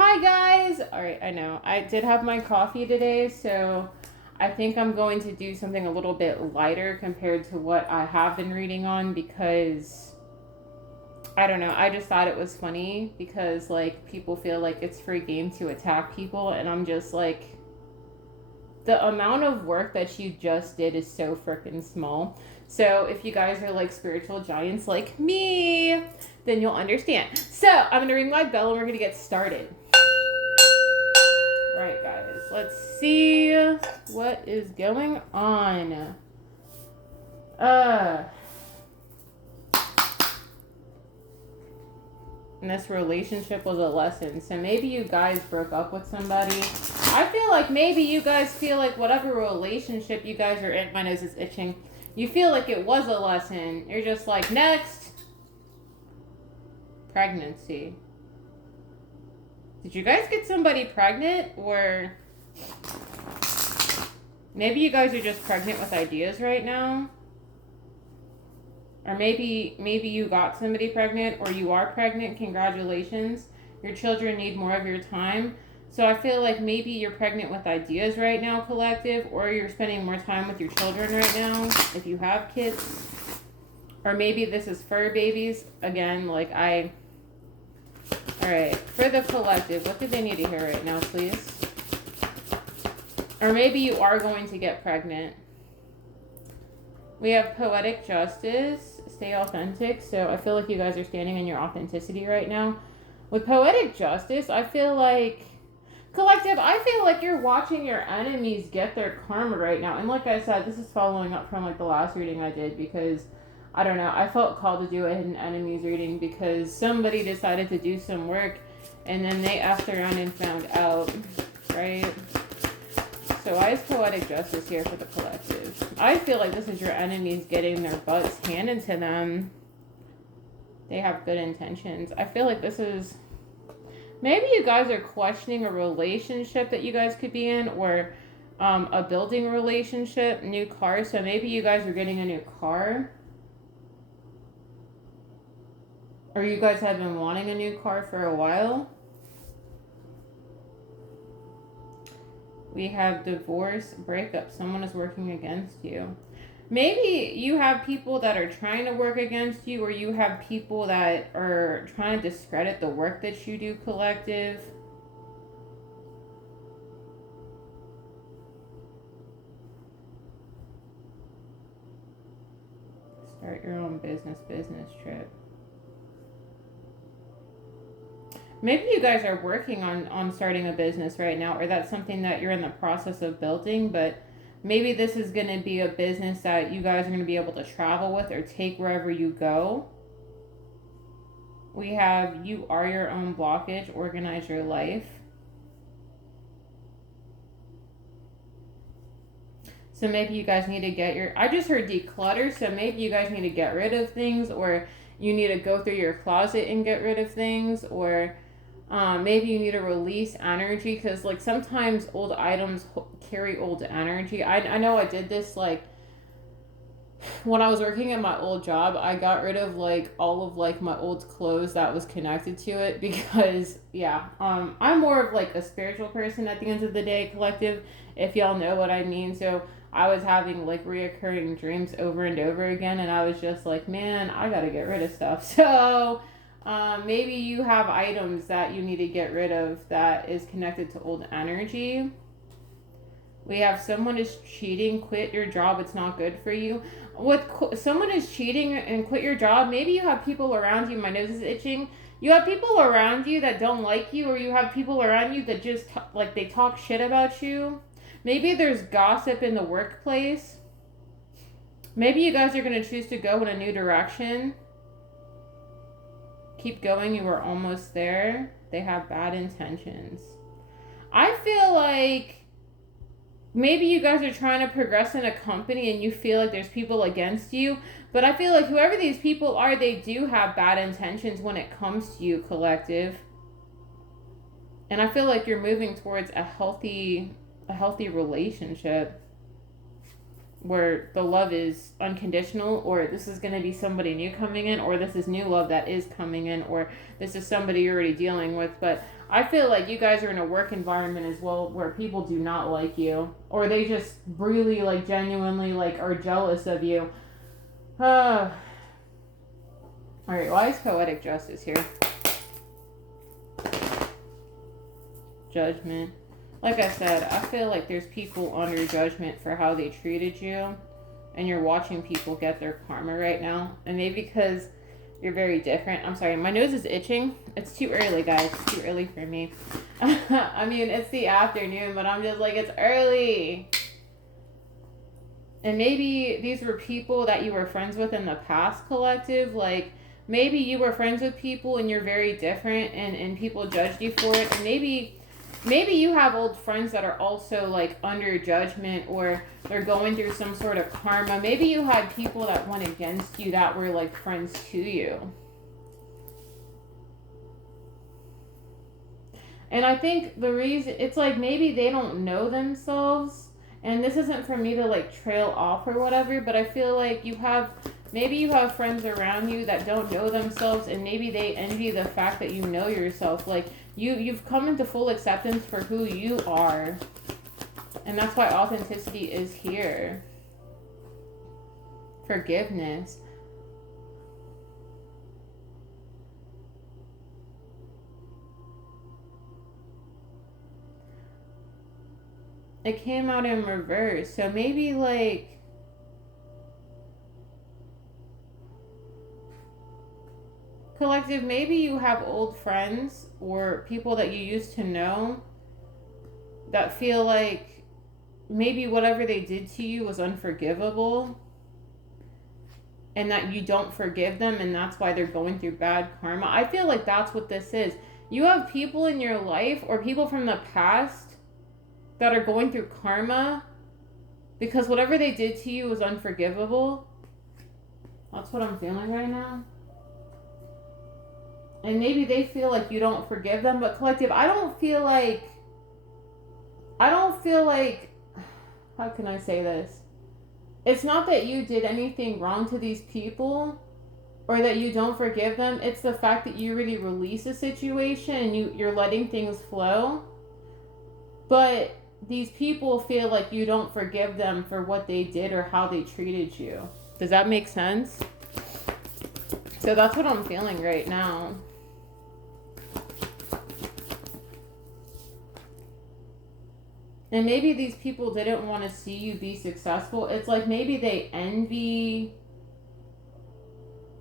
Hi guys! Alright, I know. I did have my coffee today, so I think I'm going to do something a little bit lighter compared to what I have been reading on because I don't know. I just thought it was funny because like people feel like it's free game to attack people, and I'm just like, the amount of work that you just did is so freaking small. So if you guys are like spiritual giants like me, then you'll understand. So I'm gonna ring my bell and we're gonna get started. Right, guys, let's see what is going on. And this relationship was a lesson. So maybe you guys broke up with somebody. I feel like maybe you guys feel like whatever relationship you guys are in, my nose is itching, you feel like it was a lesson. You're just like, next. Pregnancy. Did you guys get somebody pregnant? Or maybe you guys are just pregnant with ideas right now. Or maybe you got somebody pregnant, or you are pregnant. Congratulations. Your children need more of your time. So I feel like maybe you're pregnant with ideas right now, collective, or you're spending more time with your children right now if you have kids. Or maybe this is fur babies. Again, like Alright, for the collective, what do they need to hear right now, please? Or maybe you are going to get pregnant. We have poetic justice, stay authentic. So I feel like you guys are standing in your authenticity right now. With poetic justice, I feel like, collective, I feel like you're watching your enemies get their karma right now. And like I said, this is following up from like the last reading I did because, I don't know, I felt called to do a hidden enemies reading because somebody decided to do some work and then they effed around and found out, right? So why is poetic justice here for the collective? I feel like this is your enemies getting their butts handed to them. They have good intentions. I feel like this is, maybe you guys are questioning a relationship that you guys could be in, or a building relationship, new car. So maybe you guys are getting a new car. Or you guys have been wanting a new car for a while. We have divorce, breakup. Someone is working against you. Maybe you have people that are trying to work against you, or you have people that are trying to discredit the work that you do, collective. Start your own business trip. Maybe you guys are working on starting a business right now, or that's something that you're in the process of building, but maybe this is going to be a business that you guys are going to be able to travel with or take wherever you go. We have you are your own blockage, organize your life. So maybe you guys need to get I just heard declutter, so maybe you guys need to get rid of things, or you need to go through your closet and get rid of things, or maybe you need to release energy, because like sometimes old items carry old energy. I know I did this like when I was working at my old job. I got rid of like all of like my old clothes that was connected to it because I'm more of like a spiritual person at the end of the day, collective, if y'all know what I mean. So I was having like reoccurring dreams over and over again, and I was just like, man, I gotta get rid of stuff. So maybe you have items that you need to get rid of that is connected to old energy. We have someone is cheating, quit your job, it's not good for you. Someone is cheating and quit your job, maybe you have people around you, my nose is itching. You have people around you that don't like you, or you have people around you that just like they talk shit about you. Maybe there's gossip in the workplace. Maybe you guys are going to choose to go in a new direction. Keep going, you are almost there. They have bad intentions. I feel like maybe you guys are trying to progress in a company and you feel like there's people against you. But I feel like whoever these people are, they do have bad intentions when it comes to you, collective. And I feel like you're moving towards a healthy relationship where the love is unconditional, or this is going to be somebody new coming in, or this is new love that is coming in, or this is somebody you're already dealing with. But I feel like you guys are in a work environment as well where people do not like you, or they just really like genuinely like are jealous of you. All right, why is poetic justice here? Judgment. Like I said, I feel like there's people under judgment for how they treated you, and you're watching people get their karma right now. And maybe because you're very different. I'm sorry, my nose is itching. It's too early, guys. It's too early for me. I mean, it's the afternoon, but I'm just like, it's early. And maybe these were people that you were friends with in the past, collective. Like, maybe you were friends with people and you're very different, and people judged you for it. And maybe you have old friends that are also like under judgment, or they're going through some sort of karma. Maybe you had people that went against you that were like friends to you. And I think the reason, it's like maybe they don't know themselves, and this isn't for me to like trail off or whatever, but I feel like maybe you have friends around you that don't know themselves, and maybe they envy the fact that you know yourself. Like, you've come into full acceptance for who you are. And that's why authenticity is here. Forgiveness. It came out in reverse. So maybe like, collective, maybe you have old friends or people that you used to know that feel like maybe whatever they did to you was unforgivable, and that you don't forgive them, and that's why they're going through bad karma. I feel like that's what this is. You have people in your life or people from the past that are going through karma because whatever they did to you was unforgivable. That's what I'm feeling right now. And maybe they feel like you don't forgive them, but collective, I don't feel like, how can I say this? It's not that you did anything wrong to these people or that you don't forgive them. It's the fact that you really release a situation and you're letting things flow. But these people feel like you don't forgive them for what they did or how they treated you. Does that make sense? So that's what I'm feeling right now. And maybe these people didn't want to see you be successful. It's like maybe they envy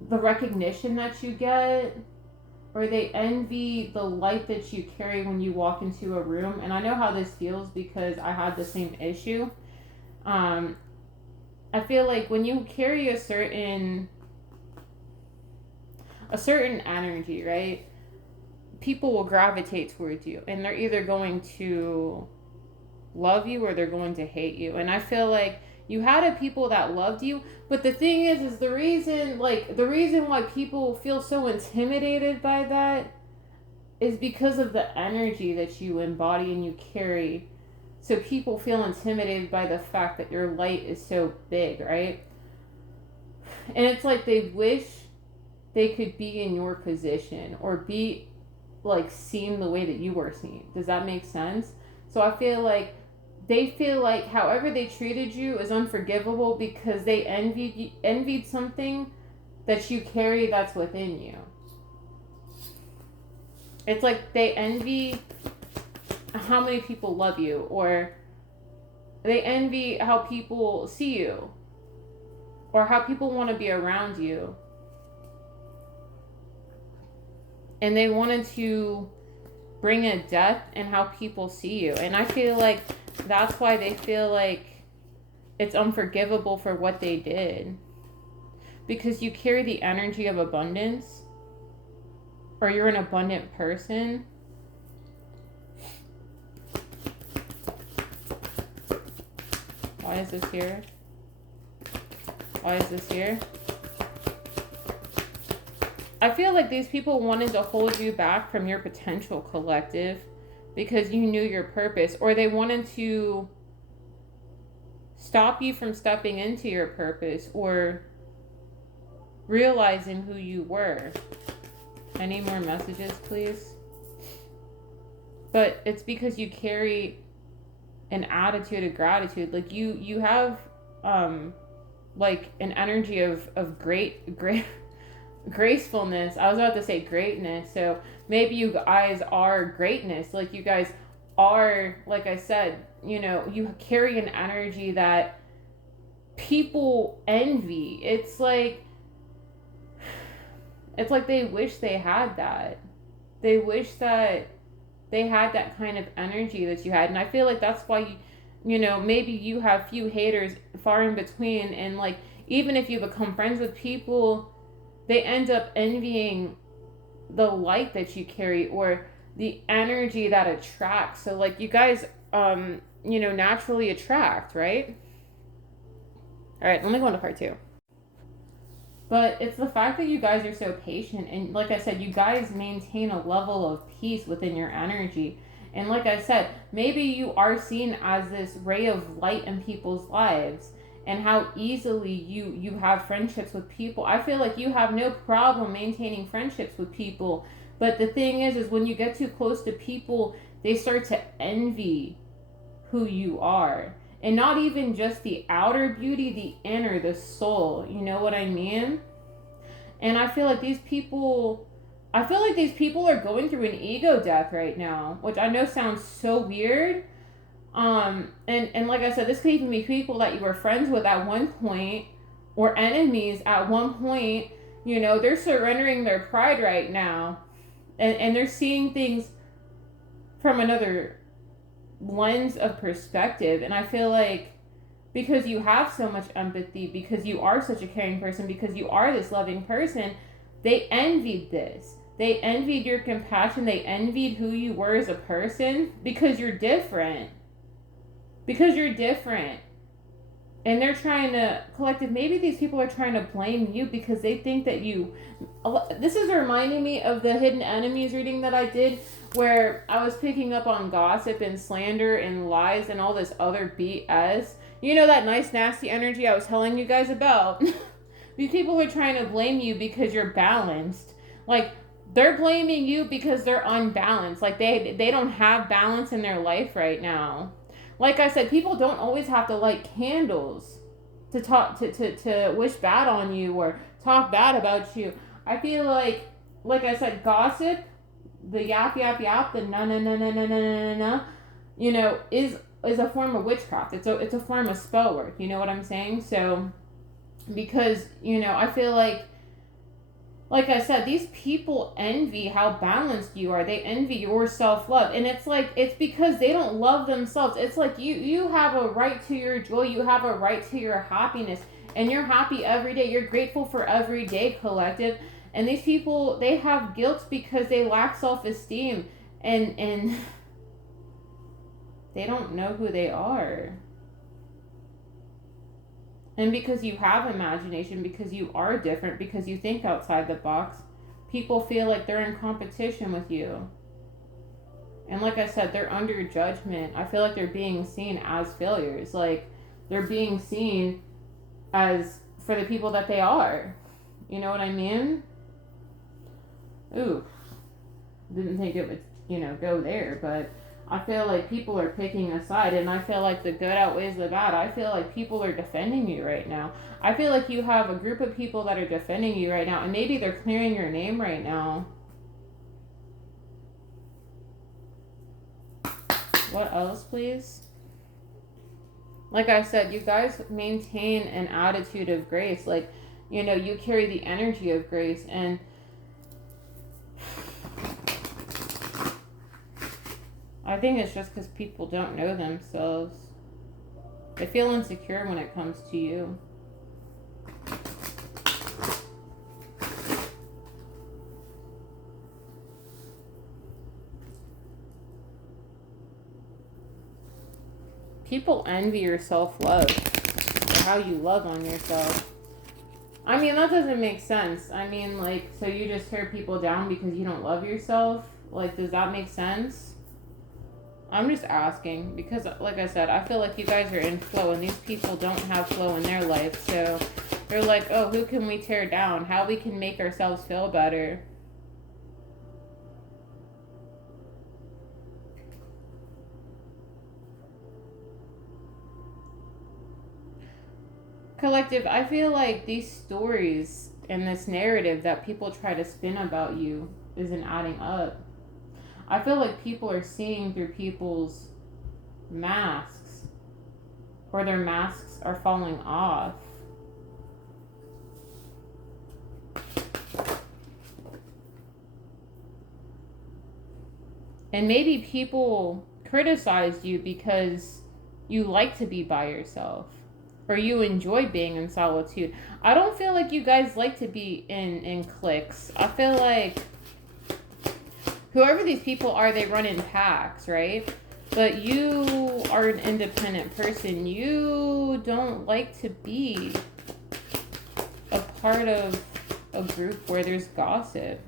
the recognition that you get, or they envy the light that you carry when you walk into a room. And I know how this feels because I had the same issue. I feel like when you carry a certain energy, right? People will gravitate towards you, and they're either going to love you or they're going to hate you. And I feel like you had a people that loved you, but the thing is the reason why people feel so intimidated by that is because of the energy that you embody and you carry. So people feel intimidated by the fact that your light is so big, right? And it's like they wish they could be in your position or be like seen the way that you were seen. Does that make sense? So I feel like they feel like however they treated you is unforgivable because they envied something that you carry that's within you. It's like they envy how many people love you, or they envy how people see you, or how people want to be around you. And they wanted to bring a death in how people see you. And I feel like that's why they feel like it's unforgivable for what they did. Because you carry the energy of abundance, or you're an abundant person. Why is this here? Why is this here? I feel like these people wanted to hold you back from your potential, collective, because you knew your purpose, or they wanted to stop you from stepping into your purpose or realizing who you were. Any more messages, please? but it's because you carry an attitude of gratitude. Like you have like an energy of great gracefulness. I was about to say greatness. So maybe you guys are greatness. Like you guys are, like I said, you know, you carry an energy that people envy. It's like they wish they had that. They wish that they had that kind of energy that you had. And I feel like that's why you know, maybe you have few haters far in between, and like even if you become friends with people, they end up envying the light that you carry or the energy that attracts. So like you guys you know, naturally attract, right? All right, let me go into part 2. But it's the fact that you guys are so patient, and like I said, you guys maintain a level of peace within your energy. And like I said, maybe you are seen as this ray of light in people's lives, and how easily you have friendships with people. I feel like you have no problem maintaining friendships with people. But the thing is when you get too close to people, they start to envy who you are. And not even just the outer beauty, the inner, the soul. You know what I mean? And I feel like these people are going through an ego death right now, which I know sounds so weird. And like I said, this could even be people that you were friends with at one point or enemies at one point. You know, they're surrendering their pride right now, and they're seeing things from another lens of perspective. And I feel like because you have so much empathy, because you are such a caring person, because you are this loving person, they envied this. They envied your compassion. They envied who you were as a person, because you're different. Because you're different. And they're trying to, collective, maybe these people are trying to blame you because they think that you, this is reminding me of the hidden enemies reading that I did, where I was picking up on gossip and slander and lies and all this other BS. You know, that nice nasty energy I was telling you guys about. These people are trying to blame you because you're balanced. Like, they're blaming you because they're unbalanced. Like, they don't have balance in their life right now. Like I said, people don't always have to light candles to talk to wish bad on you or talk bad about you. I feel like I said, gossip, the yap, the na, you know, is a form of witchcraft. It's a form of spell work. You know what I'm saying? So, because, you know, I feel like I said, these people envy how balanced you are. They envy your self-love. And it's like, it's because they don't love themselves. It's like you have a right to your joy. You have a right to your happiness. And you're happy every day. You're grateful for every day, collective. And these people, they have guilt because they lack self-esteem. And they don't know who they are. And because you have imagination, because you are different, because you think outside the box, people feel like they're in competition with you. And like I said, they're under judgment. I feel like they're being seen as failures. Like, they're being seen as for the people that they are. You know what I mean? Ooh. Didn't think it would, you know, go there, but I feel like people are picking a side, and I feel like the good outweighs the bad. I feel like people are defending you right now. I feel like you have a group of people that are defending you right now, and maybe they're clearing your name right now. What else, please? Like I said, you guys maintain an attitude of grace. Like, you know, you carry the energy of grace, and I think it's just because people don't know themselves. They feel insecure when it comes to you. People envy your self-love, or how you love on yourself. I mean, that doesn't make sense. I mean, like, so you just tear people down because you don't love yourself? Like, does that make sense? I'm just asking because, like I said, I feel like you guys are in flow, and these people don't have flow in their life. So they're like, oh, who can we tear down? How we can make ourselves feel better? Collective, I feel like these stories and this narrative that people try to spin about you isn't adding up. I feel like people are seeing through people's masks, or their masks are falling off. And maybe people criticized you because you like to be by yourself, or you enjoy being in solitude. I don't feel like you guys like to be in cliques. I feel like whoever these people are, they run in packs, right? But you are an independent person. You don't like to be a part of a group where there's gossip.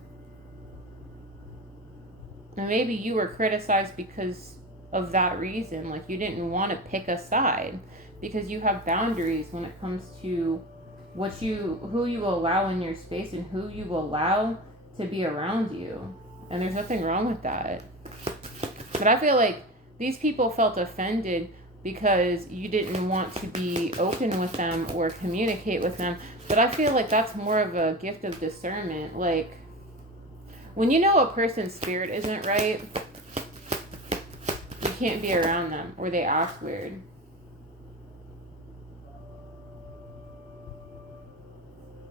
And maybe you were criticized because of that reason. Like, you didn't want to pick a side because you have boundaries when it comes to who you allow in your space and who you allow to be around you. And there's nothing wrong with that. But I feel like these people felt offended because you didn't want to be open with them or communicate with them. But I feel like that's more of a gift of discernment. Like, when you know a person's spirit isn't right, you can't be around them or they act weird.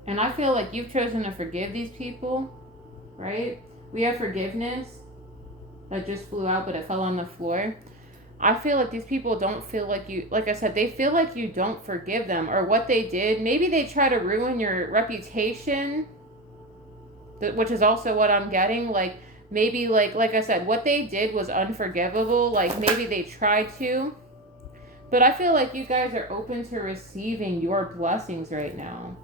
And I feel like you've chosen to forgive these people, right? We have forgiveness that just flew out, but it fell on the floor. I feel like these people don't feel like you, like I said, they feel like you don't forgive them or what they did. Maybe they try to ruin your reputation, which is also what I'm getting. Like, maybe, like I said, what they did was unforgivable. Like, maybe they tried to. But I feel like you guys are open to receiving your blessings right now.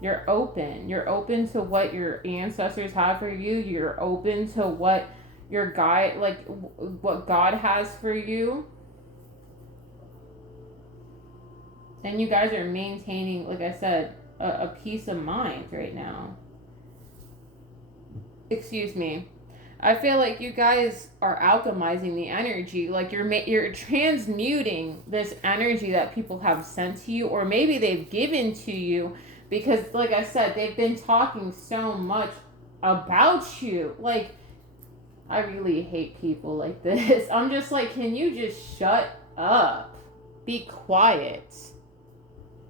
You're open. You're open to what your ancestors have for you. You're open to what your guide, like what God has for you. And you guys are maintaining, like I said, a peace of mind right now. Excuse me. I feel like you guys are alchemizing the energy. Like, you're transmuting this energy that people have sent to you, or maybe they've given to you. Because, like I said, they've been talking so much about you. Like, I really hate people like this. I'm just like, can you just shut up? Be quiet.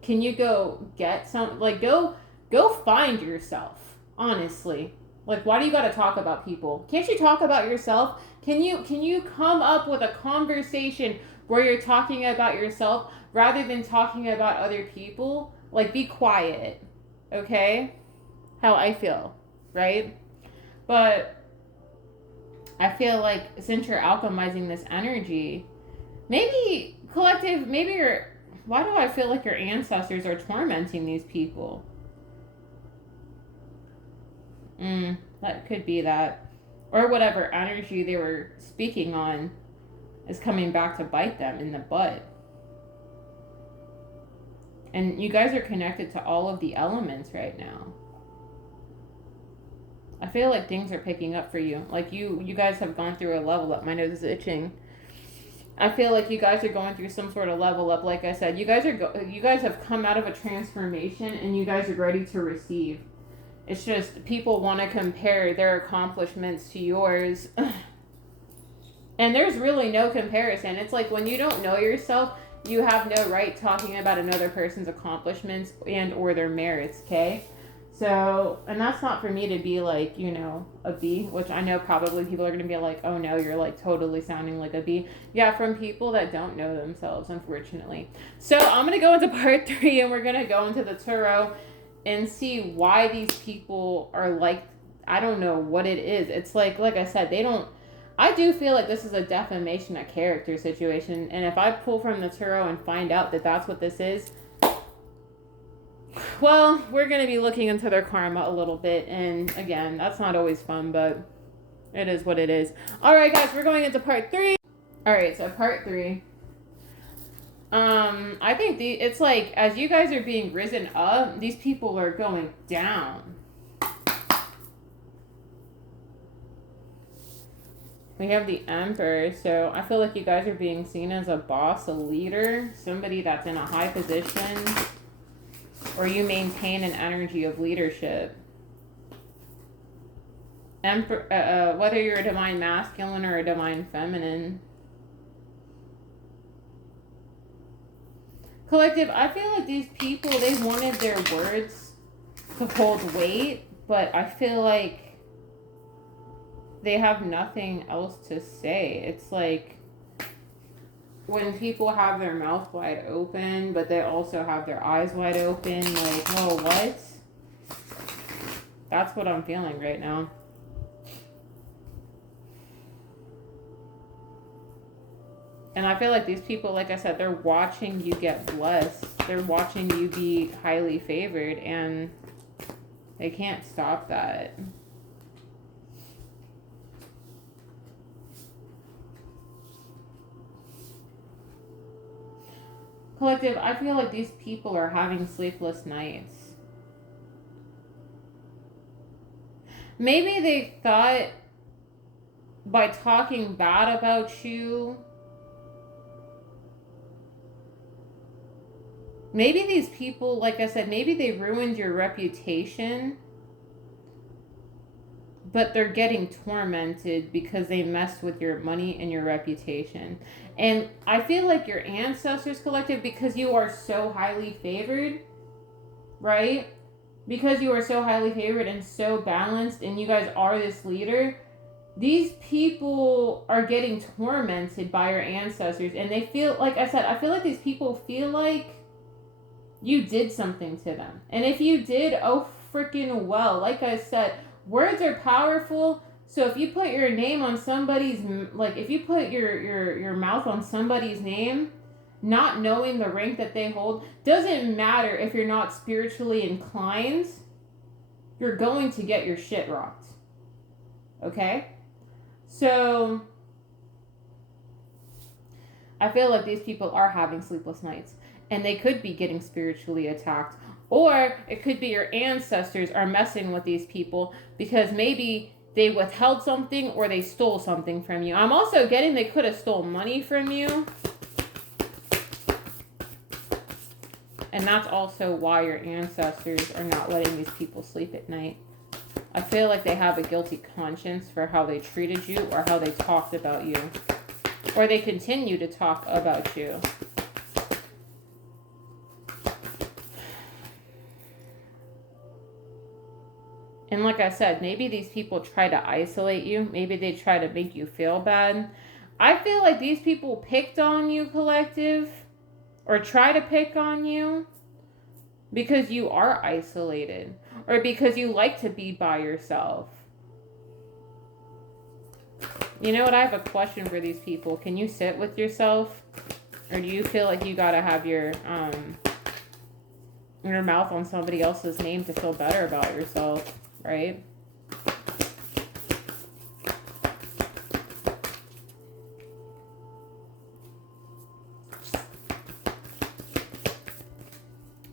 Can you go get some, like, go find yourself, honestly. Like, why do you gotta talk about people? Can't you talk about yourself? Can you come up with a conversation where you're talking about yourself rather than talking about other people? Like, be quiet, okay? How I feel, right? But I feel like since you're alchemizing this energy, maybe collective, why do I feel like your ancestors are tormenting these people? That could be that. Or whatever energy they were speaking on is coming back to bite them in the butt. And you guys are connected to all of the elements right now. I feel like things are picking up for you. Like, you guys have gone through a level up. My nose is itching. I feel like you guys are going through some sort of level up. Like I said, you guys have come out of a transformation and you guys are ready to receive. It's just people want to compare their accomplishments to yours. And there's really no comparison. It's like, when you don't know yourself, you have no right talking about another person's accomplishments and or their merits, okay? So, and that's not for me to be like, a B, which I know probably people are going to be like, oh no, you're like totally sounding like a B. Yeah, from people that don't know themselves, unfortunately. So I'm going to go into part 3 and we're going to go into the tarot and see why these people are like, I don't know what it is. It's like I said, I do feel like this is a defamation of character situation. And if I pull from the tarot and find out that that's what this is, well, we're going to be looking into their karma a little bit. And again, that's not always fun, but it is what it is. All right, guys, we're going into part 3. All right, so part 3. I think it's like, as you guys are being risen up, these people are going down. We have the Emperor, so I feel like you guys are being seen as a boss, a leader, somebody that's in a high position, or you maintain an energy of leadership. Whether you're a divine masculine or a divine feminine. Collective, I feel like these people, they wanted their words to hold weight, but I feel like they have nothing else to say. It's like when people have their mouth wide open, but they also have their eyes wide open, like, whoa, what? That's what I'm feeling right now. And I feel like these people, like I said, they're watching you get blessed. They're watching you be highly favored, and they can't stop that. Collective, I feel like these people are having sleepless nights. Maybe they thought by talking bad about you, maybe these people, like I said, maybe they ruined your reputation, but they're getting tormented because they messed with your money and your reputation. And I feel like your ancestors, collective, because you are so highly favored, right? Because you are so highly favored and so balanced, and you guys are this leader, these people are getting tormented by your ancestors. And they feel, like I said, I feel like these people feel like you did something to them. And if you did, oh freaking well. Like I said, words are powerful. So if you put your name on somebody's, like if you put your mouth on somebody's name, not knowing the rank that they hold, doesn't matter if you're not spiritually inclined, you're going to get your shit rocked. Okay? So I feel like these people are having sleepless nights. And they could be getting spiritually attacked. Or it could be your ancestors are messing with these people because maybe they withheld something or they stole something from you. I'm also getting they could have stole money from you. And that's also why your ancestors are not letting these people sleep at night. I feel like they have a guilty conscience for how they treated you or how they talked about you. Or they continue to talk about you. And like I said, maybe these people try to isolate you. Maybe they try to make you feel bad. I feel like these people picked on you, collective, or try to pick on you because you are isolated or because you like to be by yourself. You know what? I have a question for these people. Can you sit with yourself? Or do you feel like you gotta have your mouth on somebody else's name to feel better about yourself? Right?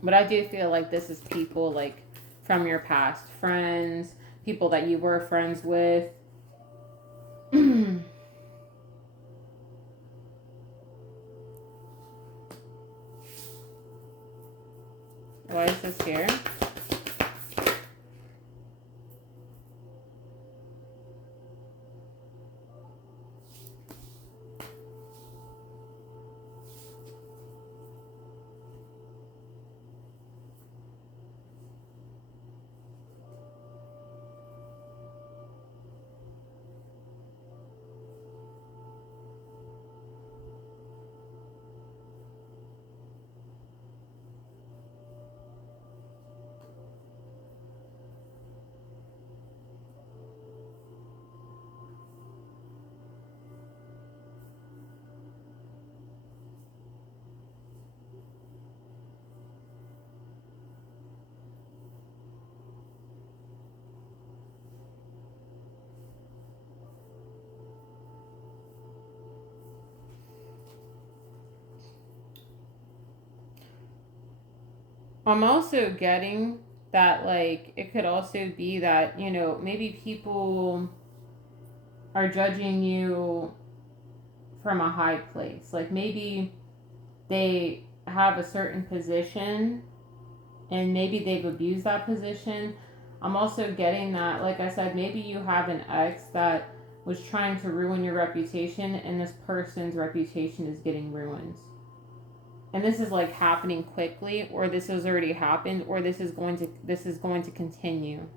But I do feel like this is people like from your past, friends, people that you were friends with. Why is this here? I'm also getting that, like, it could also be that, you know, maybe people are judging you from a high place. Like maybe they have a certain position and maybe they've abused that position. I'm also getting that, like I said, maybe you have an ex that was trying to ruin your reputation and this person's reputation is getting ruined. And this is like happening quickly, or this has already happened, or this is going to continue.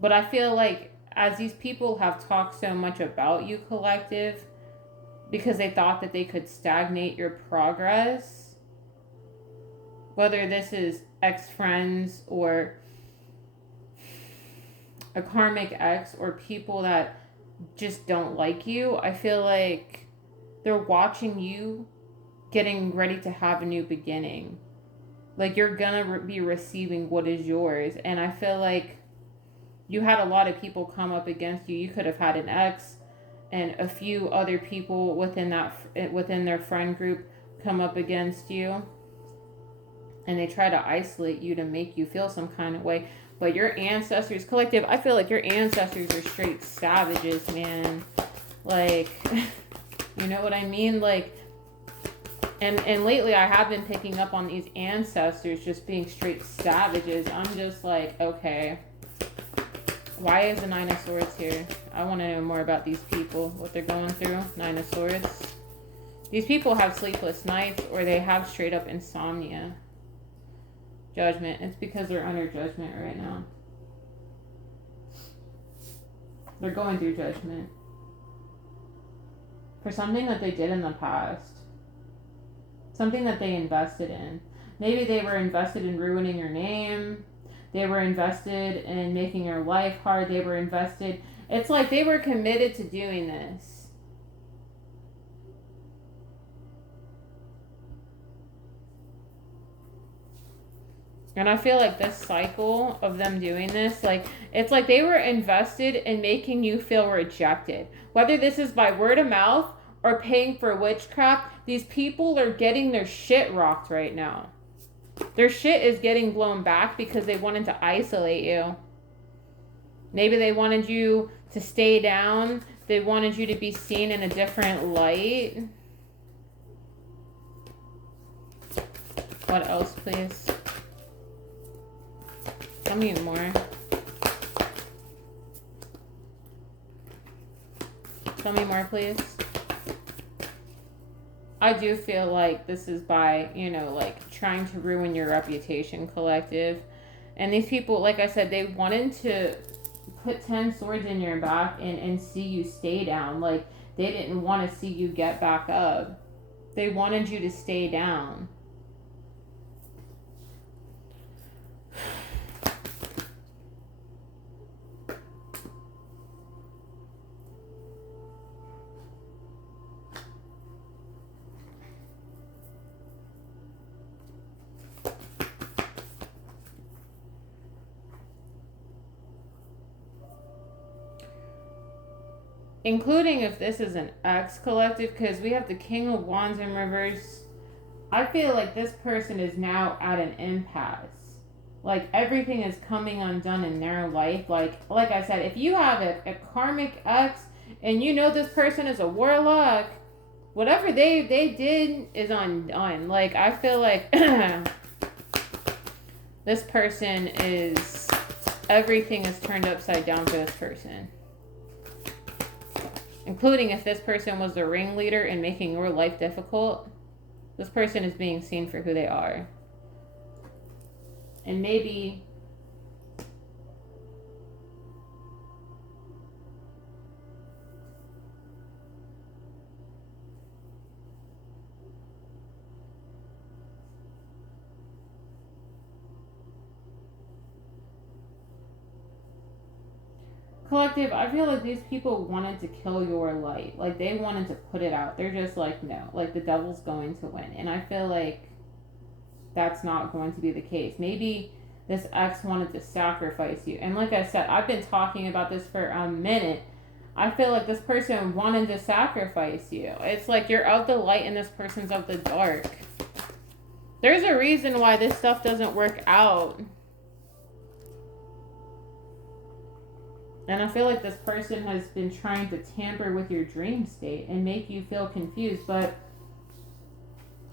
But I feel like as these people have talked so much about you, collective, because they thought that they could stagnate your progress, whether this is ex-friends or a karmic ex or people that just don't like you, I feel like they're watching you getting ready to have a new beginning. Like you're gonna be receiving what is yours. And I feel like you had a lot of people come up against you. You could have had an ex and a few other people within their friend group come up against you, and they try to isolate you to make you feel some kind of way. But your ancestors, collective, I feel like your ancestors are straight savages, man. Like, you know what I mean? Like, and lately I have been picking up on these ancestors just being straight savages. I'm just like, okay, why is the Nine of Swords here? I want to know more about these people, what they're going through. Nine of Swords. These people have sleepless nights, or they have straight up insomnia. Judgment. It's because they're under judgment right now. They're going through judgment for something that they did in the past. Something that they invested in. Maybe they were invested in ruining your name. They were invested in making your life hard. They were invested. It's like they were committed to doing this. And I feel like this cycle of them doing this, like, it's like they were invested in making you feel rejected. Whether this is by word of mouth or paying for witchcraft, these people are getting their shit rocked right now. Their shit is getting blown back because they wanted to isolate you. Maybe they wanted you to stay down. They wanted you to be seen in a different light. What else, please? Tell me more. Tell me more, please. I do feel like this is by, like trying to ruin your reputation, collective. And these people, like I said, they wanted to put 10 swords in your back and see you stay down. Like, they didn't want to see you get back up. They wanted you to stay down. Including if this is an ex, collective, because we have the King of Wands in reverse. I feel like this person is now at an impasse. Like, everything is coming undone in their life. Like I said, if you have a karmic ex and you know this person is a warlock, whatever they did is undone. Like, I feel like this person is, everything is turned upside down for this person. Including if this person was the ringleader in making your life difficult, this person is being seen for who they are. And maybe collective, I feel like these people wanted to kill your light. Like, they wanted to put it out. They're just like, no, like, the devil's going to win. And I feel like that's not going to be the case. Maybe this ex wanted to sacrifice you. And like I said, I've been talking about this for a minute. I feel like this person wanted to sacrifice you. It's like you're of the light and this person's of the dark. There's a reason why this stuff doesn't work out. And I feel like this person has been trying to tamper with your dream state and make you feel confused, but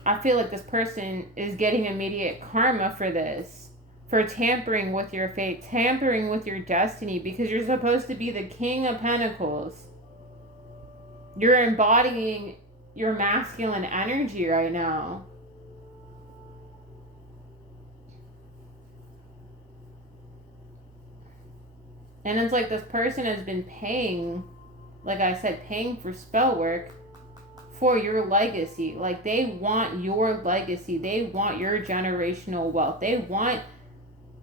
I feel like this person is getting immediate karma for this, for tampering with your fate, tampering with your destiny, because you're supposed to be the King of Pentacles. You're embodying your masculine energy right now. And it's like this person has been paying, like I said, paying for spell work for your legacy. Like, they want your legacy. They want your generational wealth. They want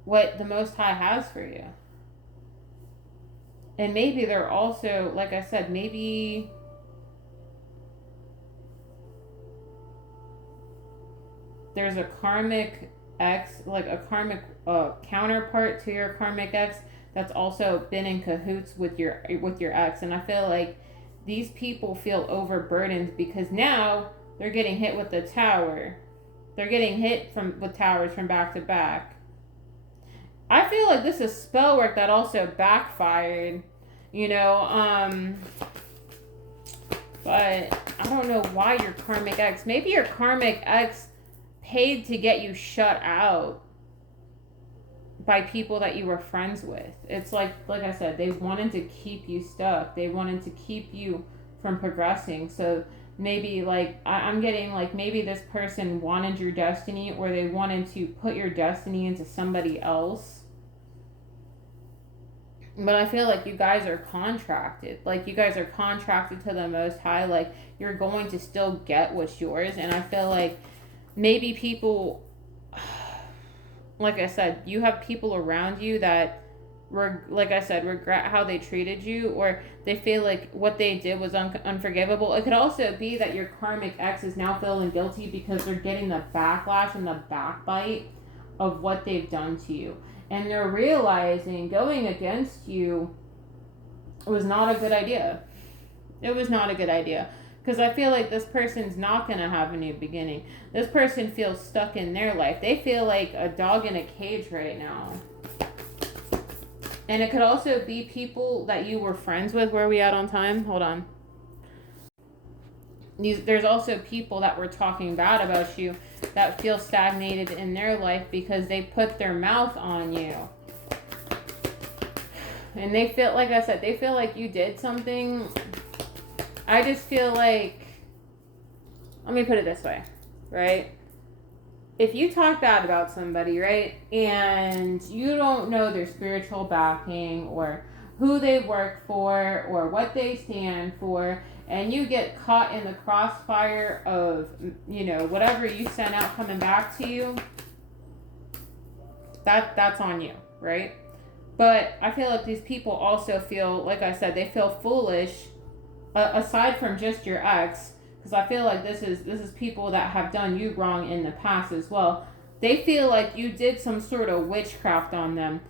what the Most High has for you. And maybe they're also, like I said, maybe there's a karmic ex, like a karmic counterpart to your karmic ex that's also been in cahoots with your ex. And I feel like these people feel overburdened because now they're getting hit with the tower. They're getting hit with towers from back to back. I feel like this is spell work that also backfired, you know, but I don't know why your karmic ex, maybe your karmic ex paid to get you shut out by people that you were friends with. It's like I said, they wanted to keep you stuck. They wanted to keep you from progressing. So maybe, like, I'm getting, like, maybe this person wanted your destiny, or they wanted to put your destiny into somebody else. But I feel like you guys are contracted. Like, you guys are contracted to the Most High. Like, you're going to still get what's yours. And I feel like maybe people, like I said, you have people around you that, like I said, regret how they treated you, or they feel like what they did was unforgivable. It could also be that your karmic ex is now feeling guilty because they're getting the backlash and the backbite of what they've done to you. And they're realizing going against you was not a good idea. It was not a good idea. Because I feel like this person's not going to have a new beginning. This person feels stuck in their life. They feel like a dog in a cage right now. And it could also be people that you were friends with. Where are we at on time? Hold on. There's also people that were talking bad about you that feel stagnated in their life because they put their mouth on you. And they feel, like I said, they feel like you did something. I just feel like, let me put it this way, right? If you talk bad about somebody, right, and you don't know their spiritual backing or who they work for or what they stand for, and you get caught in the crossfire of, you know, whatever you sent out coming back to you, that's on you, right? But I feel like these people also feel, like I said, they feel foolish, aside from just your ex, because I feel like this is people that have done you wrong in the past as well. They feel like you did some sort of witchcraft on them.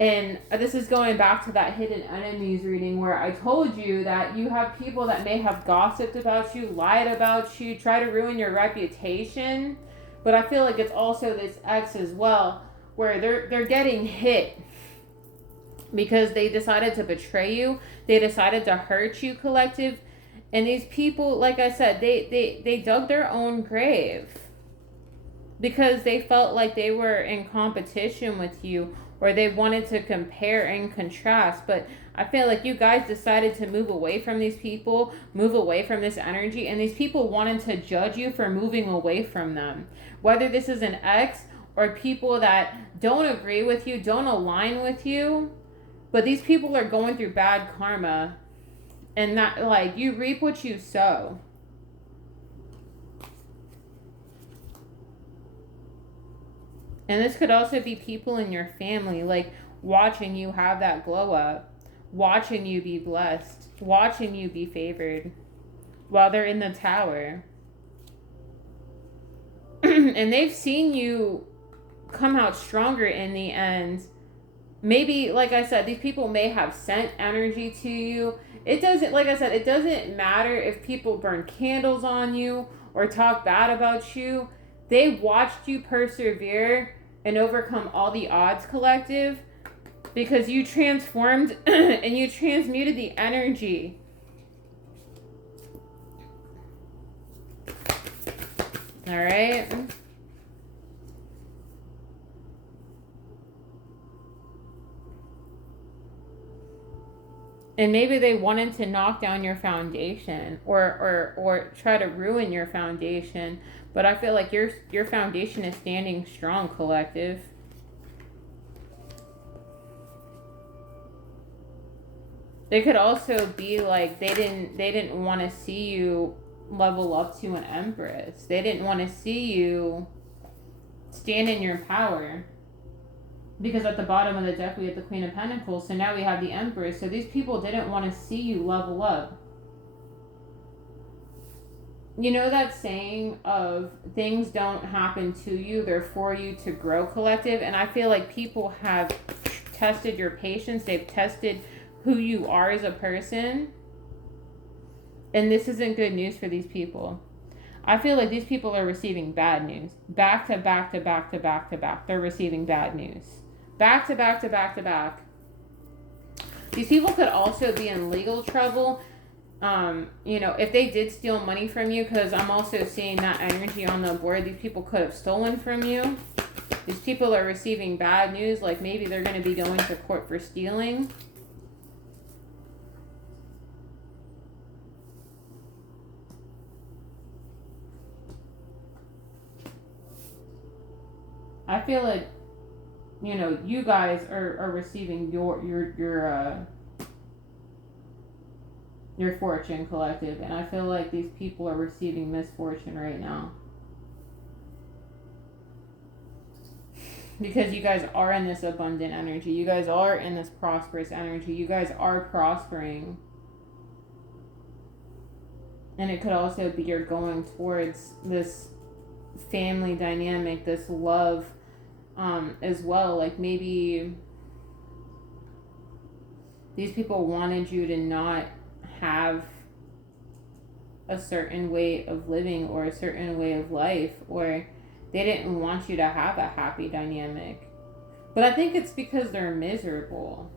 And this is going back to that hidden enemies reading where I told you that you have people that may have gossiped about you, lied about you, try to ruin your reputation. But I feel like it's also this ex as well, where they're getting hit because they decided to betray you. They decided to hurt you, collective. And these people, like I said, they dug their own grave because they felt like they were in competition with you, or they wanted to compare and contrast. But I feel like you guys decided to move away from these people, move away from this energy, and these people wanted to judge you for moving away from them. Whether this is an ex or people that don't agree with you, don't align with you, but these people are going through bad karma, and that, like, you reap what you sow. And this could also be people in your family, like, watching you have that glow up, watching you be blessed, watching you be favored while they're in the tower. And they've seen you come out stronger in the end. Maybe, like I said, these people may have sent energy to you. It doesn't, like I said, it doesn't matter if people burn candles on you or talk bad about you. They watched you persevere and overcome all the odds, collective. because you transformed and you transmuted the energy. All right. And maybe they wanted to knock down your foundation or try to ruin your foundation. But I feel like your foundation is standing strong, collective. It could also be like they didn't want to see you level up to an empress. They didn't want to see you stand in your power. Because at the bottom of the deck we have the Queen of Pentacles, so now we have the Empress. So these people didn't want to see you level up. You know that saying of things don't happen to you, they're for you to grow, collective? And I feel like people have tested your patience, they've tested who you are as a person. And this isn't good news for these people. I feel like these people are receiving bad news. Back to back to back to back to back. They're receiving bad news. Back to back to back to back. These people could also be in legal trouble. You know, if they did steal money from you, because I'm also seeing that energy on the board. These people could have stolen from you. These people are receiving bad news. Like maybe they're going to be going to court for stealing. I feel like, you know, you guys are receiving your fortune, collective, and I feel like these people are receiving misfortune right now. Because you guys are in this abundant energy. You guys are in this prosperous energy. You guys are prospering. And it could also be you're going towards this family dynamic, this love, as well. Like maybe these people wanted you to not have a certain way of living or a certain way of life, or they didn't want you to have a happy dynamic. But I think it's because they're miserable.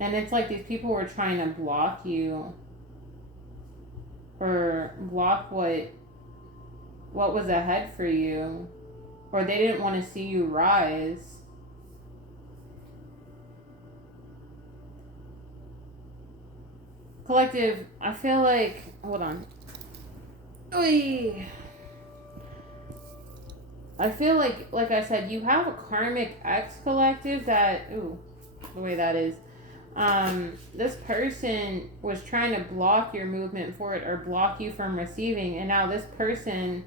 And it's like these people were trying to block you or block what was ahead for you, or they didn't want to see you rise. Collective, I feel like, hold on. Oy. I feel like I said, you have a karmic ex, collective, that, ooh, the way that is. This person was trying to block your movement forward or block you from receiving, and now this person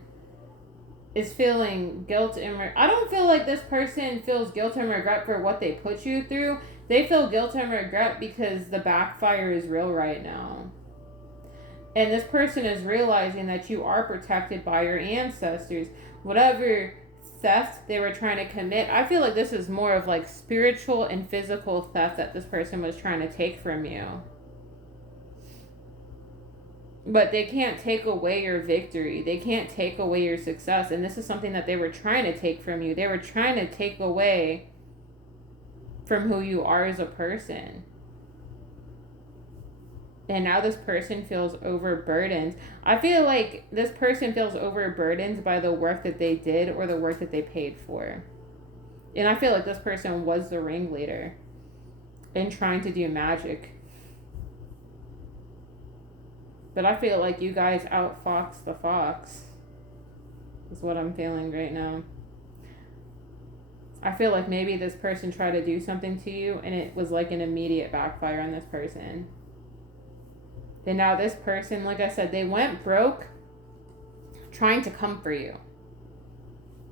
is feeling guilt and I don't feel like this person feels guilt and regret for what they put you through. They feel guilt and regret because the backfire is real right now. And this person is realizing that you are protected by your ancestors. Whatever theft they were trying to commit, I feel like this is more of like spiritual and physical theft that this person was trying to take from you. But they can't take away your victory. They can't take away your success. And this is something that they were trying to take from you. They were trying to take away from who you are as a person. And now this person feels overburdened. I feel like this person feels overburdened by the work that they did or the work that they paid for. And I feel like this person was the ringleader in trying to do magic. But I feel like you guys outfoxed the fox. Is what I'm feeling right now. I feel like maybe this person tried to do something to you and it was like an immediate backfire on this person. And now this person, like I said, they went broke trying to come for you.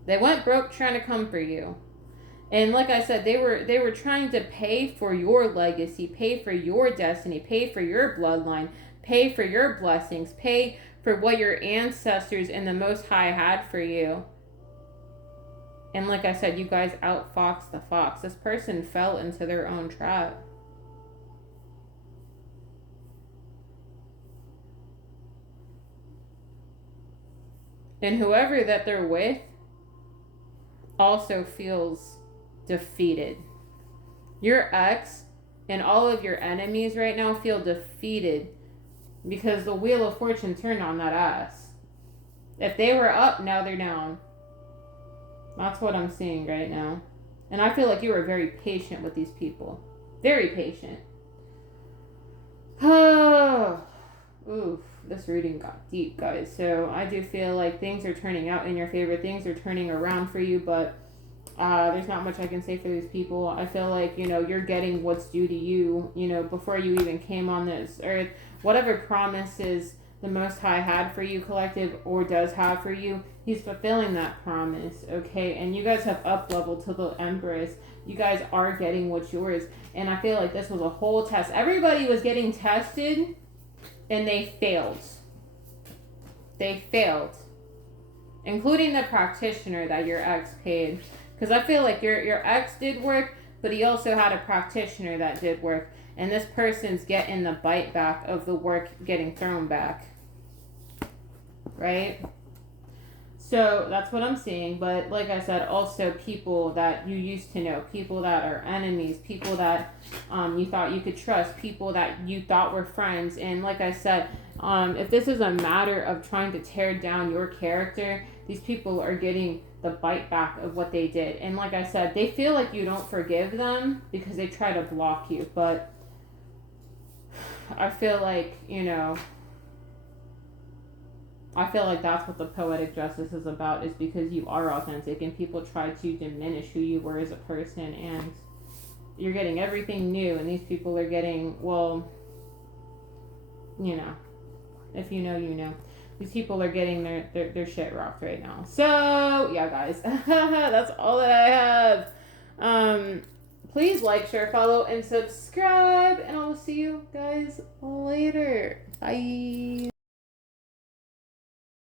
They went broke trying to come for you. And like I said, they were trying to pay for your legacy, pay for your destiny, pay for your bloodline, pay for your blessings, pay for what your ancestors and the Most High had for you. And like I said, you guys outfoxed the fox. This person fell into their own trap. And whoever that they're with also feels defeated. Your ex and all of your enemies right now feel defeated because the Wheel of Fortune turned on that ass. If they were up, now they're down. That's what I'm seeing right now. And I feel like you were very patient with these people. Very patient. Oh, oof. This reading got deep, guys. So I do feel like things are turning out in your favor. Things are turning around for you, but there's not much I can say for these people. I feel like, you're getting what's due to you, before you even came on this earth. Whatever promises the Most High had for you, collective, or does have for you, he's fulfilling that promise, okay? And you guys have up-leveled to the Empress. You guys are getting what's yours. And I feel like this was a whole test. Everybody was getting tested, and they failed. They failed. Including the practitioner that your ex paid. Because I feel like your ex did work, but he also had a practitioner that did work. And this person's getting the bite back of the work getting thrown back. Right? So that's what I'm seeing. But like I said, also people that you used to know, people that are enemies, people that you thought you could trust, people that you thought were friends. And like I said, if this is a matter of trying to tear down your character, these people are getting the bite back of what they did. And like I said, they feel like you don't forgive them because they try to block you. But I feel like, I feel like that's what the poetic justice is about, is because you are authentic and people try to diminish who you were as a person, and you're getting everything new, and these people are getting, well, if you know, you know. These people are getting their shit rocked right now. So, yeah, guys. That's all that I have. Please like, share, follow, and subscribe, and I will see you guys later. Bye.